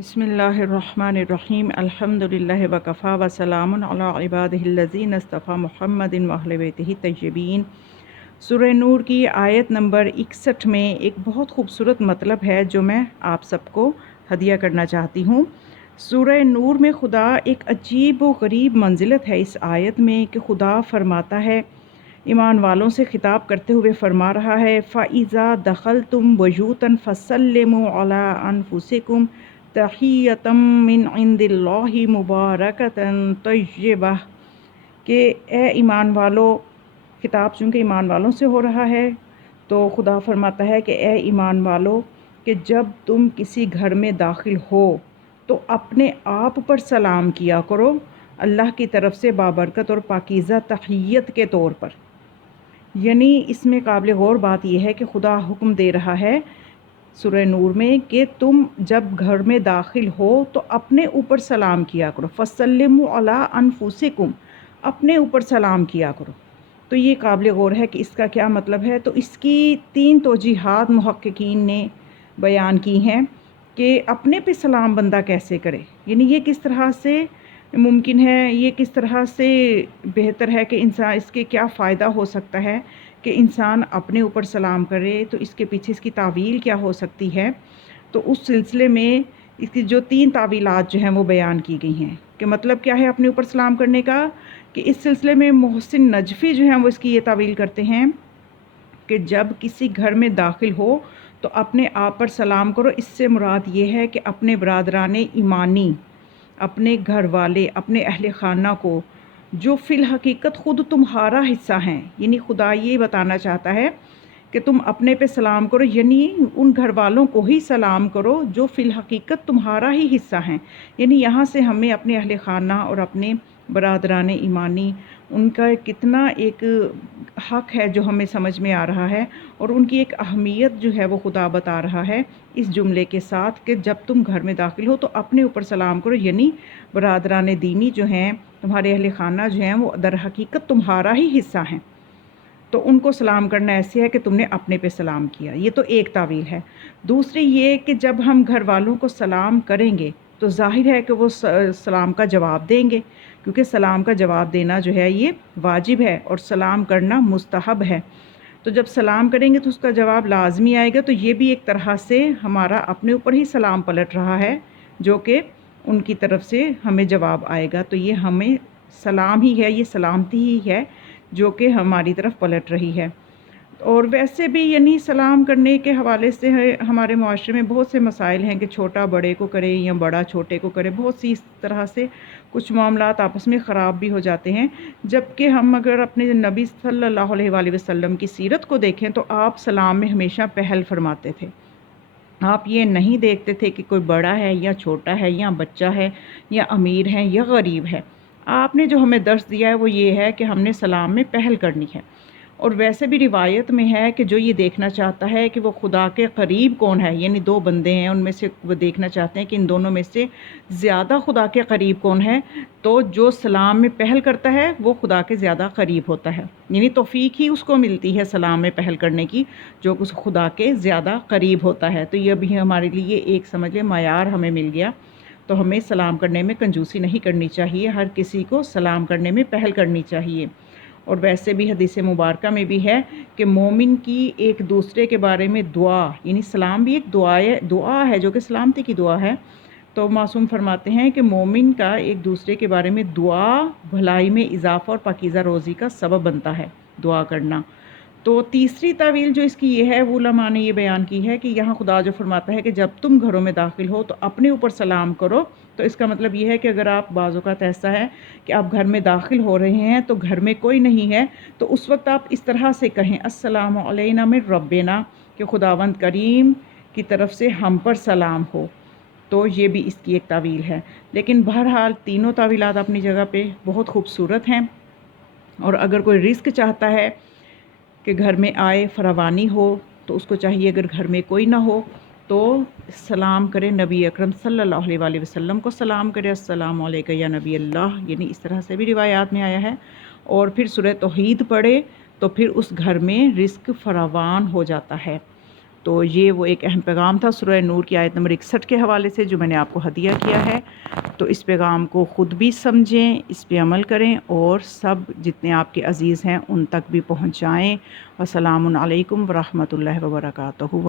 بسم اللہ الرحمن الرحیم الحمدللہ وکفا وسلام علی عبادہ الذین اصطفی محمد واہل بیتہ الطیبین۔ سورہ نور کی آیت نمبر 61 میں ایک بہت خوبصورت مطلب ہے جو میں آپ سب کو ہدیہ کرنا چاہتی ہوں۔ سورہ نور میں خدا ایک عجیب و غریب منزلت ہے اس آیت میں کہ خدا فرماتا ہے، ایمان والوں سے خطاب کرتے ہوئے فرما رہا ہے، فَإِذَا دَخَلْتُمْ بُيُوتًا فَسَلِّمُوا عَلَىٰ أَنفُسِكُمْ تحیۃ من عند اللہ مبارکۃ طیبہ، کہ اے ایمان والو، خطاب چونکہ ایمان والوں سے ہو رہا ہے تو خدا فرماتا ہے کہ اے ایمان والو، کہ جب تم کسی گھر میں داخل ہو تو اپنے آپ پر سلام کیا کرو اللہ کی طرف سے بابرکت اور پاکیزہ تحیت کے طور پر۔ یعنی اس میں قابل غور بات یہ ہے کہ خدا حکم دے رہا ہے سورہ نور میں کہ تم جب گھر میں داخل ہو تو اپنے اوپر سلام کیا کرو، فَسَلِّمُوا عَلَىٰ أَنفُسِكُمْ، اپنے اوپر سلام کیا کرو۔ تو یہ قابل غور ہے کہ اس کا کیا مطلب ہے۔ تو اس کی 3 توجیحات محققین نے بیان کی ہیں کہ اپنے پہ سلام بندہ کیسے کرے، یعنی یہ کس طرح سے ممکن ہے، یہ کس طرح سے بہتر ہے کہ انسان، اس کے کیا فائدہ ہو سکتا ہے کہ انسان اپنے اوپر سلام کرے، تو اس کے پیچھے اس کی تعویل کیا ہو سکتی ہے۔ تو اس سلسلے میں اس کی جو 3 تعویلات جو ہیں وہ بیان کی گئی ہیں کہ مطلب کیا ہے اپنے اوپر سلام کرنے کا، کہ اس سلسلے میں محسن نجفی جو ہیں وہ اس کی یہ تعویل کرتے ہیں کہ جب کسی گھر میں داخل ہو تو اپنے آپ پر سلام کرو۔ اس سے مراد یہ ہے کہ اپنے برادران ایمانی، اپنے گھر والے، اپنے اہل خانہ کو جو فی الحقیقت خود تمہارا حصہ ہیں، یعنی خدا یہ بتانا چاہتا ہے کہ تم اپنے پہ سلام کرو، یعنی ان گھر والوں کو ہی سلام کرو جو فی الحقیقت تمہارا ہی حصہ ہیں۔ یعنی یہاں سے ہمیں اپنے اہل خانہ اور اپنے برادران ایمانی، ان کا کتنا ایک حق ہے جو ہمیں سمجھ میں آ رہا ہے، اور ان کی ایک اہمیت جو ہے وہ خدا بتا رہا ہے اس جملے کے ساتھ کہ جب تم گھر میں داخل ہو تو اپنے اوپر سلام کرو، یعنی برادران دینی جو ہیں، تمہارے اہل خانہ جو ہیں وہ در حقیقت تمہارا ہی حصہ ہیں، تو ان کو سلام کرنا ایسے ہے کہ تم نے اپنے پہ سلام کیا۔ یہ تو ایک تعویل ہے۔ دوسری یہ کہ جب ہم گھر والوں کو سلام کریں گے تو ظاہر ہے کہ وہ سلام کا جواب دیں گے، کیونکہ سلام کا جواب دینا جو ہے یہ واجب ہے اور سلام کرنا مستحب ہے۔ تو جب سلام کریں گے تو اس کا جواب لازمی آئے گا، تو یہ بھی ایک طرح سے ہمارا اپنے اوپر ہی سلام پلٹ رہا ہے جو کہ ان کی طرف سے ہمیں جواب آئے گا۔ تو یہ ہمیں سلام ہی ہے، یہ سلامتی ہی ہے جو کہ ہماری طرف پلٹ رہی ہے۔ اور ویسے بھی یعنی سلام کرنے کے حوالے سے ہمارے معاشرے میں بہت سے مسائل ہیں کہ چھوٹا بڑے کو کرے یا بڑا چھوٹے کو کرے، بہت سی اس طرح سے کچھ معاملات آپس میں خراب بھی ہو جاتے ہیں، جبکہ ہم اگر اپنے نبی صلی اللہ علیہ وآلہ وسلم کی سیرت کو دیکھیں تو آپ سلام میں ہمیشہ پہل فرماتے تھے۔ آپ یہ نہیں دیکھتے تھے کہ کوئی بڑا ہے یا چھوٹا ہے یا بچہ ہے یا امیر ہے یا غریب ہے۔ آپ نے جو ہمیں درس دیا ہے وہ یہ ہے کہ ہم نے سلام میں پہل کرنی ہے۔ اور ویسے بھی روایت میں ہے کہ جو یہ دیکھنا چاہتا ہے کہ وہ خدا کے قریب کون ہے، یعنی 2 بندے ہیں، ان میں سے وہ دیکھنا چاہتے ہیں کہ ان دونوں میں سے زیادہ خدا کے قریب کون ہے، تو جو سلام میں پہل کرتا ہے وہ خدا کے زیادہ قریب ہوتا ہے، یعنی توفیق ہی اس کو ملتی ہے سلام میں پہل کرنے کی جو اس خدا کے زیادہ قریب ہوتا ہے۔ تو یہ بھی ہمارے لیے ایک سمجھ لیں معیار ہمیں مل گیا۔ تو ہمیں سلام کرنے میں کنجوسی نہیں کرنی چاہیے، ہر کسی کو سلام کرنے میں پہل کرنی چاہیے۔ اور ویسے بھی حدیث مبارکہ میں بھی ہے کہ مومن کی ایک دوسرے کے بارے میں دعا، یعنی سلام بھی ایک دعا ہے جو کہ سلامتی کی دعا ہے۔ تو معصوم فرماتے ہیں کہ مومن کا ایک دوسرے کے بارے میں دعا بھلائی میں اضافہ اور پاکیزہ روزی کا سبب بنتا ہے دعا کرنا۔ تو تیسری تعویل جو اس کی یہ ہے، وہ علماء نے یہ بیان کی ہے کہ یہاں خدا جو فرماتا ہے کہ جب تم گھروں میں داخل ہو تو اپنے اوپر سلام کرو، تو اس کا مطلب یہ ہے کہ اگر آپ بعض اوقات ایسا ہے کہ آپ گھر میں داخل ہو رہے ہیں تو گھر میں کوئی نہیں ہے، تو اس وقت آپ اس طرح سے کہیں السلام علینا من ربنا، کہ خداوند کریم کی طرف سے ہم پر سلام ہو۔ تو یہ بھی اس کی ایک تعویل ہے۔ لیکن بہرحال تینوں تعویلات اپنی جگہ پہ بہت خوبصورت ہیں، اور اگر کوئی رزق چاہتا ہے کہ گھر میں آئے فراوانی ہو تو اس کو چاہیے اگر گھر میں کوئی نہ ہو تو سلام کرے، نبی اکرم صلی اللہ علیہ وآلہ وسلم کو سلام کرے، السلام علیکم یا نبی اللہ، یعنی اس طرح سے بھی روایات میں آیا ہے۔ اور پھر سورہ توحید پڑھے تو پھر اس گھر میں رزق فراوان ہو جاتا ہے۔ تو یہ وہ ایک اہم پیغام تھا سورہ نور کی آیت نمبر 61 کے حوالے سے جو میں نے آپ کو ہدیہ کیا ہے۔ تو اس پیغام کو خود بھی سمجھیں، اس پہ عمل کریں اور سب جتنے آپ کے عزیز ہیں ان تک بھی پہنچائیں۔ والسلام علیکم ورحمۃ اللہ وبرکاتہ۔